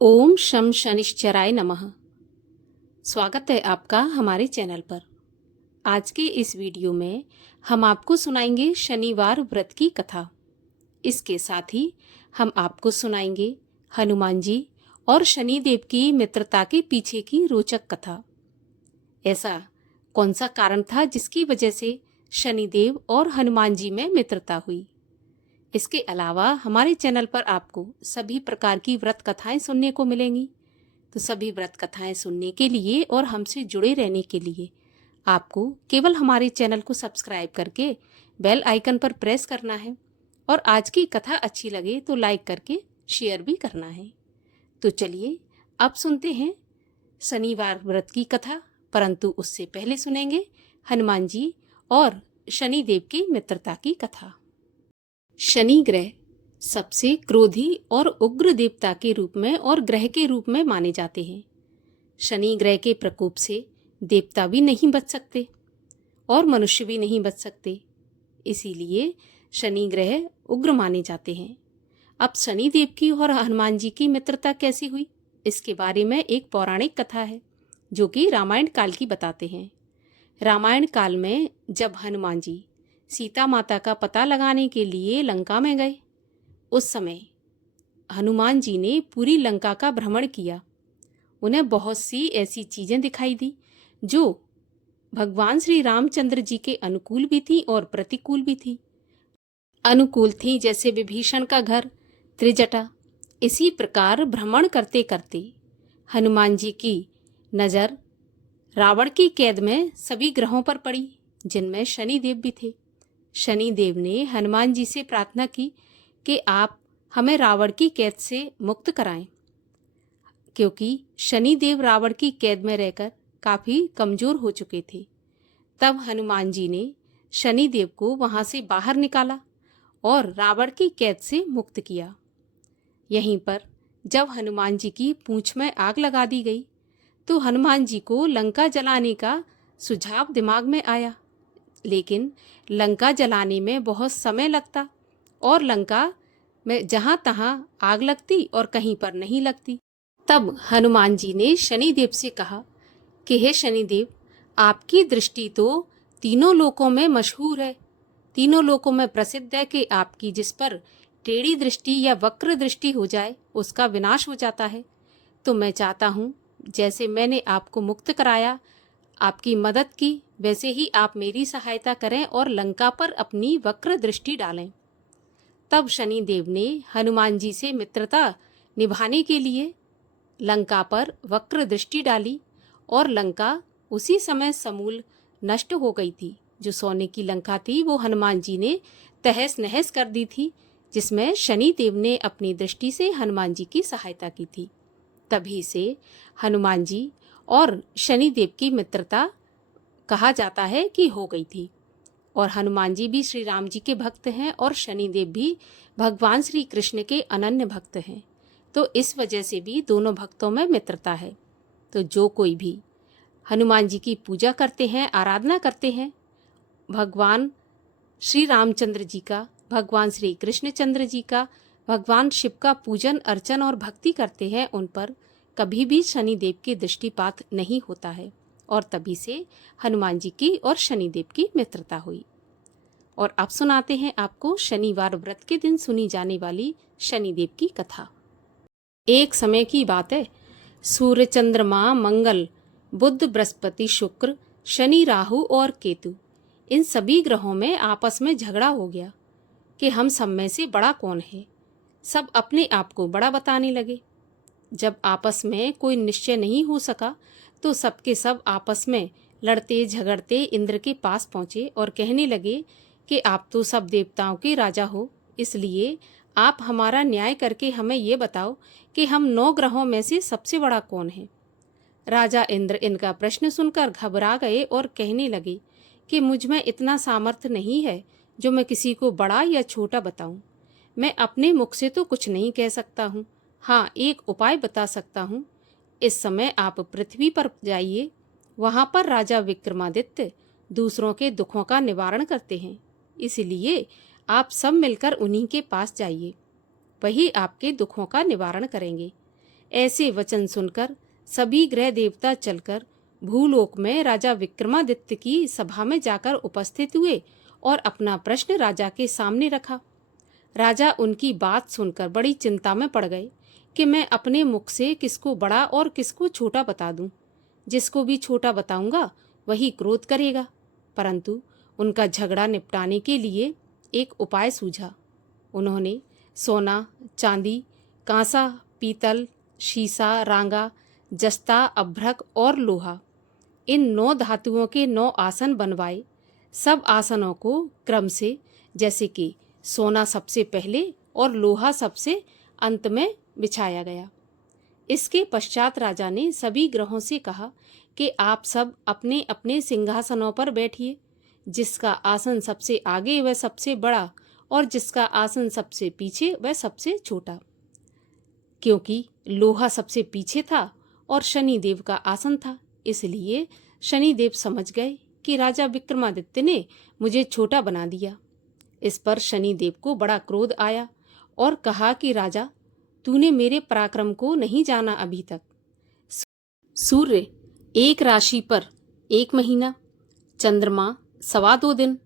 ओम शम शनिश्चराय नमः। स्वागत है आपका हमारे चैनल पर। आज के इस वीडियो में हम आपको सुनाएंगे शनिवार व्रत की कथा। इसके साथ ही हम आपको सुनाएंगे हनुमान जी और शनिदेव की मित्रता के पीछे की रोचक कथा। ऐसा कौन सा कारण था जिसकी वजह से शनिदेव और हनुमान जी में मित्रता हुई? इसके अलावा हमारे चैनल पर आपको सभी प्रकार की व्रत कथाएं सुनने को मिलेंगी। तो सभी व्रत कथाएं सुनने के लिए और हमसे जुड़े रहने के लिए आपको केवल हमारे चैनल को सब्सक्राइब करके बेल आइकन पर प्रेस करना है और आज की कथा अच्छी लगे तो लाइक करके शेयर भी करना है। तो चलिए अब सुनते हैं शनिवार व्रत की कथा, परंतु उससे पहले सुनेंगे हनुमान जी और शनिदेव की मित्रता की कथा। शनि ग्रह सबसे क्रोधी और उग्र देवता के रूप में और ग्रह के रूप में माने जाते हैं। शनि ग्रह के प्रकोप से देवता भी नहीं बच सकते और मनुष्य भी नहीं बच सकते, इसीलिए शनि ग्रह उग्र माने जाते हैं। अब शनि देव की और हनुमान जी की मित्रता कैसी हुई, इसके बारे में एक पौराणिक कथा है जो कि रामायण काल की बताते हैं। रामायण काल में जब हनुमान जी सीता माता का पता लगाने के लिए लंका में गए, उस समय हनुमान जी ने पूरी लंका का भ्रमण किया। उन्हें बहुत सी ऐसी चीजें दिखाई दी जो भगवान श्री रामचंद्र जी के अनुकूल भी थी और प्रतिकूल भी थी। अनुकूल थी जैसे विभीषण का घर, त्रिजटा। इसी प्रकार भ्रमण करते करते हनुमान जी की नजर रावण की कैद में सभी ग्रहों पर पड़ी, जिनमें शनिदेव भी थे। शनिदेव ने हनुमान जी से प्रार्थना की कि आप हमें रावण की कैद से मुक्त कराएं, क्योंकि शनिदेव रावण की कैद में रहकर काफी कमजोर हो चुके थे। तब हनुमान जी ने शनिदेव को वहां से बाहर निकाला और रावण की कैद से मुक्त किया। यहीं पर जब हनुमान जी की पूंछ में आग लगा दी गई तो हनुमान जी को लंका जलाने का सुझाव दिमाग में आया, लेकिन लंका जलाने में बहुत समय लगता और लंका में जहां तहां आग लगती और कहीं पर नहीं लगती। तब हनुमान जी ने शनिदेव से कहा कि हे शनिदेव, आपकी दृष्टि तो तीनों लोकों में मशहूर है, तीनों लोकों में प्रसिद्ध है कि आपकी जिस पर टेढ़ी दृष्टि या वक्र दृष्टि हो जाए उसका विनाश हो जाता है। तो मैं चाहता हूँ जैसे मैंने आपको मुक्त कराया, आपकी मदद की, वैसे ही आप मेरी सहायता करें और लंका पर अपनी वक्र दृष्टि डालें। तब शनिदेव ने हनुमान जी से मित्रता निभाने के लिए लंका पर वक्र दृष्टि डाली और लंका उसी समय समूल नष्ट हो गई थी। जो सोने की लंका थी वो हनुमान जी ने तहस नहस कर दी थी, जिसमें शनिदेव ने अपनी दृष्टि से हनुमान जी की सहायता की थी। तभी से हनुमान जी और शनिदेव की मित्रता कहा जाता है कि हो गई थी। और हनुमान जी भी श्री राम जी के भक्त हैं और शनिदेव भी भगवान श्री कृष्ण के अनन्य भक्त हैं, तो इस वजह से भी दोनों भक्तों में मित्रता है। तो जो कोई भी हनुमान जी की पूजा करते हैं, आराधना करते हैं, भगवान श्री रामचंद्र जी का, भगवान श्री कृष्णचंद्र जी का, भगवान शिव का पूजन अर्चन और भक्ति करते हैं, उन पर कभी भी शनिदेव की दृष्टिपात नहीं होता है। और तभी से हनुमान जी की और शनिदेव की मित्रता हुई। और अब सुनाते हैं आपको शनिवार व्रत के दिन सुनी जाने वाली शनिदेव की कथा। एक समय की बात है, सूर्य, चंद्रमा, मंगल, बुध, बृहस्पति, शुक्र, शनि, राहु और केतु, इन सभी ग्रहों में आपस में झगड़ा हो गया कि हम सब में से बड़ा कौन है। सब अपने आप को बड़ा बताने लगे। जब आपस में कोई निश्चय नहीं हो सका तो सबके सब आपस में लड़ते झगड़ते इंद्र के पास पहुंचे और कहने लगे कि आप तो सब देवताओं के राजा हो, इसलिए आप हमारा न्याय करके हमें ये बताओ कि हम 9 ग्रहों में से सबसे बड़ा कौन है। राजा इंद्र इनका प्रश्न सुनकर घबरा गए और कहने लगे कि मुझ में इतना सामर्थ्य नहीं है जो मैं किसी को बड़ा या छोटा बताऊं। मैं अपने मुख से तो कुछ नहीं कह सकता हूँ। हाँ, एक उपाय बता सकता हूँ। इस समय आप पृथ्वी पर जाइए, वहाँ पर राजा विक्रमादित्य दूसरों के दुखों का निवारण करते हैं, इसलिए आप सब मिलकर उन्हीं के पास जाइए, वही आपके दुखों का निवारण करेंगे। ऐसे वचन सुनकर सभी ग्रह देवता चलकर भूलोक में राजा विक्रमादित्य की सभा में जाकर उपस्थित हुए और अपना प्रश्न राजा के सामने रखा। राजा उनकी बात सुनकर बड़ी चिंता में पड़ गए कि मैं अपने मुख से किसको बड़ा और किसको छोटा बता दूं। जिसको भी छोटा बताऊंगा वही क्रोध करेगा। परंतु उनका झगड़ा निपटाने के लिए एक उपाय सूझा। उन्होंने सोना, चांदी, कांसा, पीतल, शीशा, रांगा, जस्ता, अभ्रक और लोहा, इन 9 धातुओं के 9 आसन बनवाए। सब आसनों को क्रम से, जैसे कि सोना सबसे पहले और लोहा सबसे अंत में बिछाया गया। इसके पश्चात राजा ने सभी ग्रहों से कहा कि आप सब अपने अपने सिंहासनों पर बैठिए। जिसका आसन सबसे आगे वह सबसे बड़ा और जिसका आसन सबसे पीछे वह सबसे छोटा। क्योंकि लोहा सबसे पीछे था और शनिदेव का आसन था, इसलिए शनिदेव समझ गए कि राजा विक्रमादित्य ने मुझे छोटा बना दिया। इस पर शनिदेव को बड़ा क्रोध आया और कहा कि राजा, तूने मेरे पराक्रम को नहीं जाना अभी तक। सूर्य एक राशि पर 1 महीना, चंद्रमा 2.25 दिन,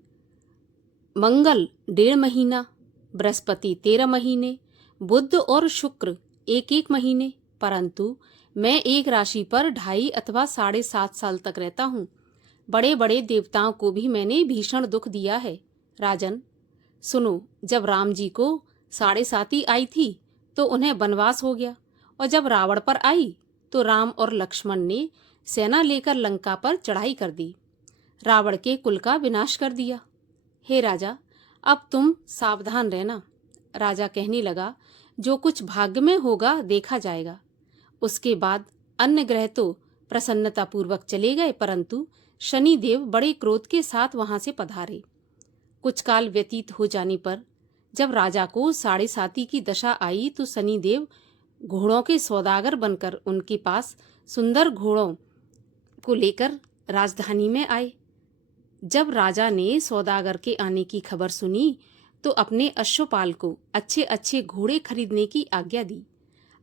मंगल 1.5 महीना, बृहस्पति 13 महीने, बुध और शुक्र 1-1 महीने, परंतु मैं एक राशि पर 2.5 अथवा 7.5 साल तक रहता हूँ। बड़े बड़े देवताओं को भी मैंने भीषण दुख दिया है। राजन सुनो, जब राम जी को 7.5 आई थी तो उन्हें वनवास हो गया, और जब रावण पर आई तो राम और लक्ष्मण ने सेना लेकर लंका पर चढ़ाई कर दी, रावण के कुल का विनाश कर दिया। हे राजा, अब तुम सावधान रहना। राजा कहने लगा, जो कुछ भाग्य में होगा देखा जाएगा। उसके बाद अन्य ग्रह तो प्रसन्नतापूर्वक चले गए, परंतु शनिदेव बड़े क्रोध के साथ वहां से पधारे। कुछ काल व्यतीत हो जाने पर जब राजा को 7.5 की दशा आई तो शनिदेव घोड़ों के सौदागर बनकर उनके पास सुंदर घोड़ों को लेकर राजधानी में आए। जब राजा ने सौदागर के आने की खबर सुनी तो अपने अश्वपाल को अच्छे अच्छे घोड़े खरीदने की आज्ञा दी।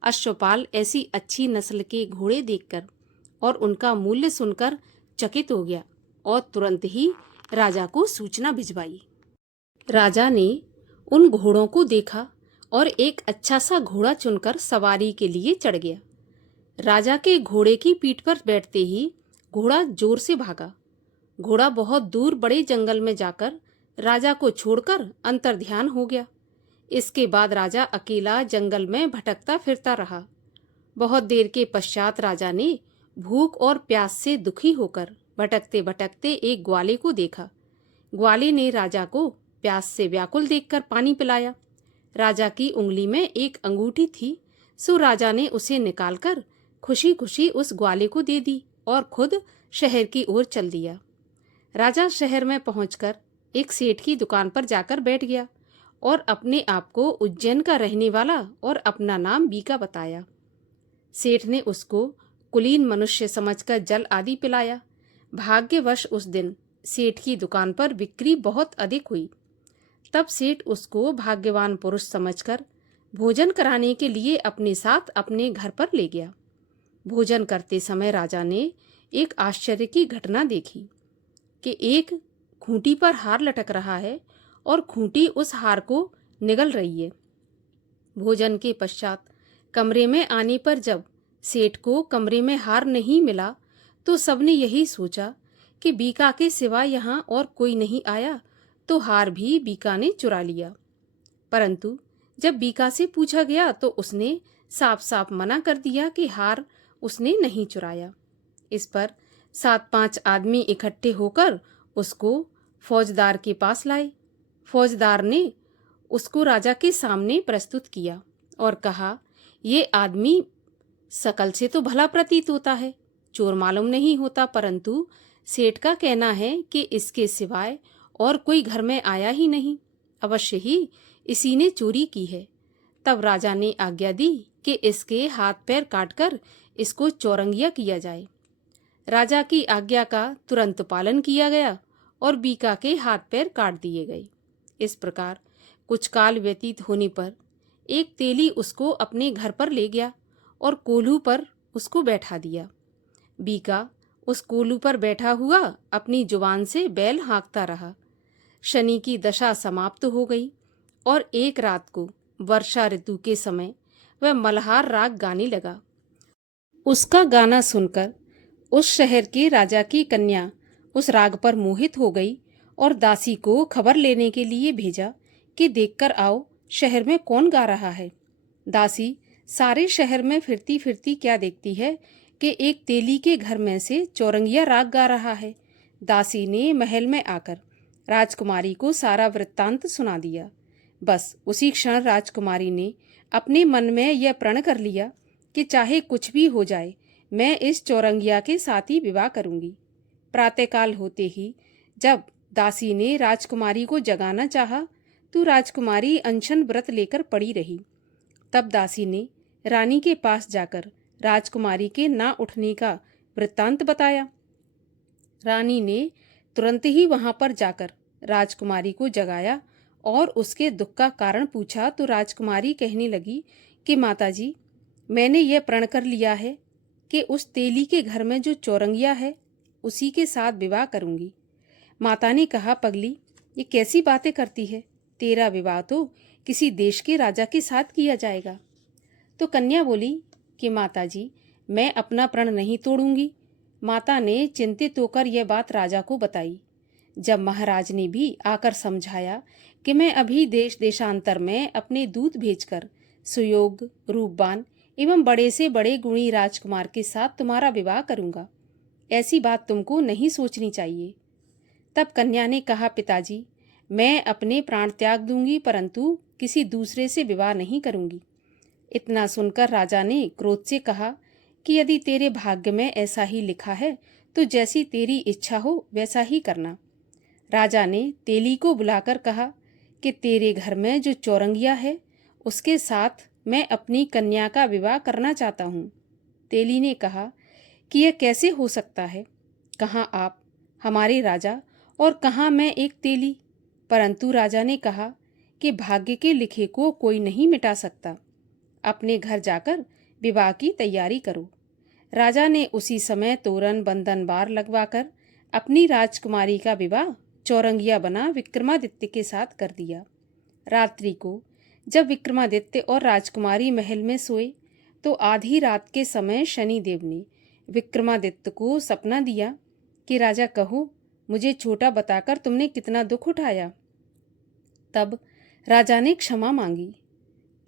अश्वपाल ऐसी अच्छी नस्ल के घोड़े देखकर और उनका मूल्य सुनकर चकित हो गया और तुरंत ही राजा को सूचना भिजवाई। राजा ने उन घोड़ों को देखा और एक अच्छा सा घोड़ा चुनकर सवारी के लिए चढ़ गया। राजा के घोड़े की पीठ पर बैठते ही घोड़ा जोर से भागा। घोड़ा बहुत दूर बड़े जंगल में जाकर राजा को छोड़कर अंतर्ध्यान हो गया। इसके बाद राजा अकेला जंगल में भटकता फिरता रहा। बहुत देर के पश्चात राजा ने भूख और प्यास से दुखी होकर भटकते भटकते एक ग्वाले को देखा। ग्वाले ने राजा को प्यास से व्याकुल देखकर पानी पिलाया। राजा की उंगली में एक अंगूठी थी, सो राजा ने उसे निकालकर खुशी खुशी उस ग्वाले को दे दी और खुद शहर की ओर चल दिया। राजा शहर में पहुंचकर एक सेठ की दुकान पर जाकर बैठ गया और अपने आप को उज्जैन का रहने वाला और अपना नाम बीका बताया। सेठ ने उसको कुलीन मनुष्य समझकर जल आदि पिलाया। भाग्यवश उस दिन सेठ की दुकान पर बिक्री बहुत अधिक हुई। तब सेठ उसको भाग्यवान पुरुष समझकर भोजन कराने के लिए अपने साथ अपने घर पर ले गया। भोजन करते समय राजा ने एक आश्चर्य की घटना देखी कि एक खूंटी पर हार लटक रहा है और खूंटी उस हार को निगल रही है। भोजन के पश्चात कमरे में आने पर जब सेठ को कमरे में हार नहीं मिला तो सबने यही सोचा कि बीका के सिवा यहाँ और कोई नहीं आया तो हार भी बीका ने चुरा लिया। परंतु जब बीका से पूछा गया तो उसने साफ साफ मना कर दिया कि हार उसने नहीं चुराया। इस पर 7-5 आदमी इकट्ठे होकर उसको फौजदार के पास लाए। फौजदार ने उसको राजा के सामने प्रस्तुत किया और कहा, ये आदमी शकल से तो भला प्रतीत होता है, चोर मालूम नहीं होता, परंतु सेठ का कहना है कि इसके सिवाय और कोई घर में आया ही नहीं, अवश्य ही इसी ने चोरी की है। तब राजा ने आज्ञा दी कि इसके हाथ पैर काटकर इसको चौरंगिया किया जाए। राजा की आज्ञा का तुरंत पालन किया गया और बीका के हाथ पैर काट दिए गए। इस प्रकार कुछ काल व्यतीत होने पर एक तेली उसको अपने घर पर ले गया और कोल्हू पर उसको बैठा दिया। बीका उस कोल्हू पर बैठा हुआ अपनी जुबान से बैल हाँकता रहा। शनि की दशा समाप्त हो गई और एक रात को वर्षा ऋतु के समय वह मल्हार राग गाने लगा। उसका गाना सुनकर उस शहर के राजा की कन्या उस राग पर मोहित हो गई और दासी को खबर लेने के लिए भेजा कि देखकर आओ शहर में कौन गा रहा है। दासी सारे शहर में फिरती फिरती क्या देखती है कि एक तेली के घर में से चौरंगिया राग गा रहा है। दासी ने महल में आकर राजकुमारी को सारा वृत्तांत सुना दिया। बस उसी क्षण राजकुमारी ने अपने मन में यह प्रण कर लिया कि चाहे कुछ भी हो जाए मैं इस चौरंगिया के साथ ही विवाह करूंगी। प्रातःकाल होते ही जब दासी ने राजकुमारी को जगाना चाहा तो राजकुमारी अनशन व्रत लेकर पड़ी रही। तब दासी ने रानी के पास जाकर राजकुमारी के ना उठने का वृत्तांत बताया। रानी ने तुरंत ही वहां पर जाकर राजकुमारी को जगाया और उसके दुख का कारण पूछा तो राजकुमारी कहने लगी कि माताजी, मैंने यह प्रण कर लिया है कि उस तेली के घर में जो चौरंगिया है उसी के साथ विवाह करूंगी। माता ने कहा, पगली, ये कैसी बातें करती है? तेरा विवाह तो किसी देश के राजा के साथ किया जाएगा। तो कन्या बोली कि माताजी, मैं अपना प्रण नहीं तोड़ूंगी। माता ने चिंतित होकर यह बात राजा को बताई। जब महाराज ने भी आकर समझाया कि मैं अभी देश देशांतर में अपने दूत भेजकर सुयोग, रूपवान एवं बड़े से बड़े गुणी राजकुमार के साथ तुम्हारा विवाह करूंगा, ऐसी बात तुमको नहीं सोचनी चाहिए। तब कन्या ने कहा, पिताजी, मैं अपने प्राण त्याग दूंगी परंतु किसी दूसरे से विवाह नहीं करूंगी। इतना सुनकर राजा ने क्रोध से कहा कि यदि तेरे भाग्य में ऐसा ही लिखा है तो जैसी तेरी इच्छा हो वैसा ही करना। राजा ने तेली को बुलाकर कहा कि तेरे घर में जो चौरंगिया है उसके साथ मैं अपनी कन्या का विवाह करना चाहता हूँ। तेली ने कहा कि यह कैसे हो सकता है? कहाँ आप हमारे राजा और कहाँ मैं एक तेली? परंतु राजा ने कहा कि भाग्य के लिखे को कोई नहीं मिटा सकता। अपने घर जाकर विवाह की तैयारी करो। राजा ने उसी समय तोरण बंधन बार लगवाकर अपनी राजकुमारी का विवाह चौरंगिया बना विक्रमादित्य के साथ कर दिया। रात्रि को जब विक्रमादित्य और राजकुमारी महल में सोए तो आधी रात के समय शनिदेव ने विक्रमादित्य को सपना दिया कि राजा, कहो मुझे छोटा बताकर तुमने कितना दुख उठाया। तब राजा ने क्षमा मांगी।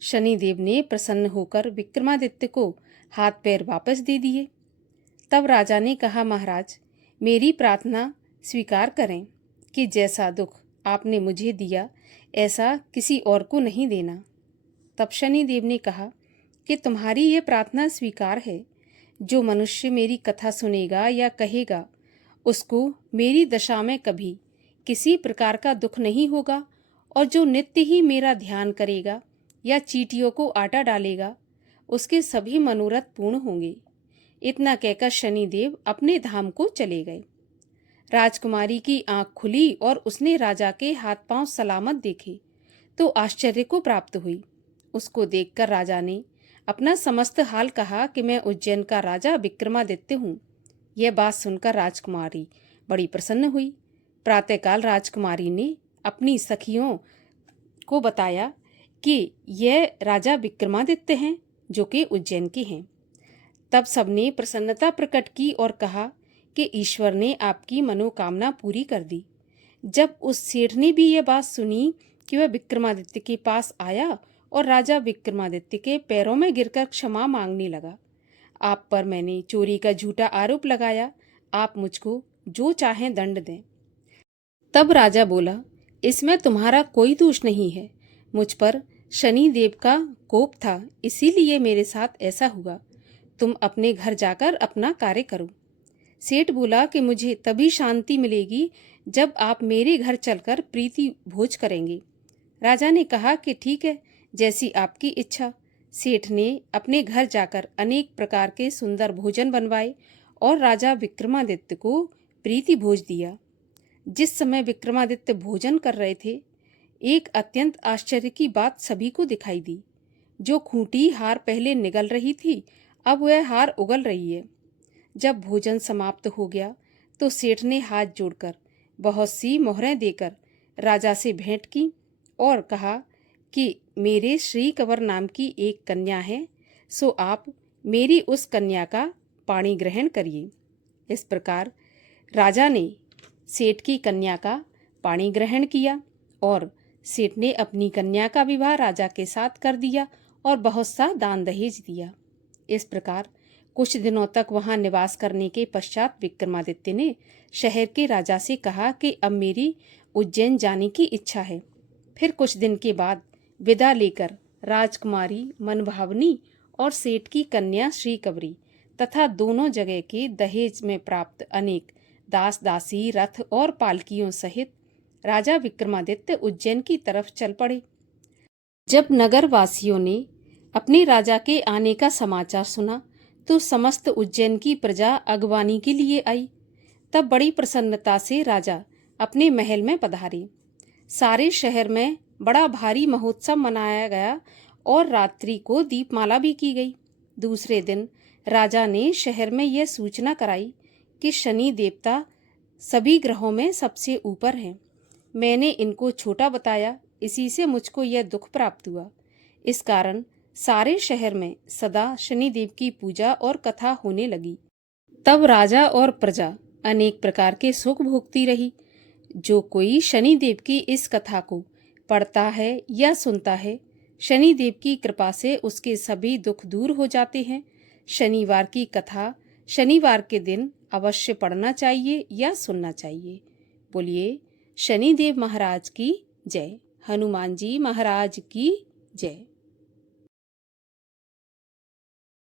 शनिदेव ने प्रसन्न होकर विक्रमादित्य को हाथ पैर वापस दे दिए। तब राजा ने कहा, महाराज, मेरी प्रार्थना स्वीकार करें कि जैसा दुख आपने मुझे दिया ऐसा किसी और को नहीं देना। तब शनिदेव ने कहा कि तुम्हारी ये प्रार्थना स्वीकार है। जो मनुष्य मेरी कथा सुनेगा या कहेगा उसको मेरी दशा में कभी किसी प्रकार का दुख नहीं होगा, और जो नित्य ही मेरा ध्यान करेगा या चींटियों को आटा डालेगा उसके सभी मनोरथ पूर्ण होंगे। इतना कहकर शनिदेव अपने धाम को चले गए। राजकुमारी की आंख खुली और उसने राजा के हाथ पांव सलामत देखे तो आश्चर्य को प्राप्त हुई। उसको देखकर राजा ने अपना समस्त हाल कहा कि मैं उज्जैन का राजा विक्रमादित्य हूँ। यह बात सुनकर राजकुमारी बड़ी प्रसन्न हुई। प्रातःकाल राजकुमारी ने अपनी सखियों को बताया कि यह राजा विक्रमादित्य हैं जो कि उज्जैन के हैं। तब सबने प्रसन्नता प्रकट की और कहा कि ईश्वर ने आपकी मनोकामना पूरी कर दी। जब उस सेठ ने भी यह बात सुनी कि वह विक्रमादित्य के पास आया और राजा विक्रमादित्य के पैरों में गिरकर क्षमा मांगने लगा। आप पर मैंने चोरी का झूठा आरोप लगाया, आप मुझको जो चाहें दंड दें। तब राजा बोला, इसमें तुम्हारा कोई दोष नहीं है। मुझ पर शनि देव का कोप था, इसीलिए मेरे साथ ऐसा हुआ। तुम अपने घर जाकर अपना कार्य करो। सेठ बोला कि मुझे तभी शांति मिलेगी जब आप मेरे घर चलकर प्रीति भोज करेंगे। राजा ने कहा कि ठीक है, जैसी आपकी इच्छा। सेठ ने अपने घर जाकर अनेक प्रकार के सुंदर भोजन बनवाए और राजा विक्रमादित्य को प्रीति भोज दिया। जिस समय विक्रमादित्य भोजन कर रहे थे, एक अत्यंत आश्चर्य की बात सभी को दिखाई दी। जो खूंटी हार पहले निगल रही थी अब वह हार उगल रही है। जब भोजन समाप्त हो गया तो सेठ ने हाथ जोड़कर बहुत सी मोहरें देकर राजा से भेंट की और कहा कि मेरे श्री कंवर नाम की एक कन्या है, सो आप मेरी उस कन्या का पाणी ग्रहण करिए। इस प्रकार राजा ने सेठ की कन्या का पाणी ग्रहण किया और सेठ ने अपनी कन्या का विवाह राजा के साथ कर दिया और बहुत सा दान दहेज दिया। इस प्रकार कुछ दिनों तक वहां निवास करने के पश्चात विक्रमादित्य ने शहर के राजा से कहा कि अब मेरी उज्जैन जाने की इच्छा है। फिर कुछ दिन के बाद विदा लेकर राजकुमारी मनभावनी और सेठ की कन्या श्रीकवरी तथा दोनों जगह के दहेज में प्राप्त अनेक दास दासी रथ और पालकियों सहित राजा विक्रमादित्य उज्जैन की तरफ चल पड़े। जब नगर वासियों ने अपने राजा के आने का समाचार सुना तो समस्त उज्जैन की प्रजा अगवानी के लिए आई। तब बड़ी प्रसन्नता से राजा अपने महल में पधारे। सारे शहर में बड़ा भारी महोत्सव मनाया गया और रात्रि को दीपमाला भी की गई। दूसरे दिन राजा ने शहर में यह सूचना कराई कि शनि देवता सभी ग्रहों में सबसे ऊपर हैं। मैंने इनको छोटा बताया, इसी से मुझको यह दुख प्राप्त हुआ। इस कारण सारे शहर में सदा शनिदेव की पूजा और कथा होने लगी। तब राजा और प्रजा अनेक प्रकार के सुख भोगती रही। जो कोई शनिदेव की इस कथा को पढ़ता है या सुनता है, शनिदेव की कृपा से उसके सभी दुख दूर हो जाते हैं। शनिवार की कथा शनिवार के दिन अवश्य पढ़ना चाहिए या सुनना चाहिए। बोलिए शनिदेव महाराज की जय। हनुमान जी महाराज की जय।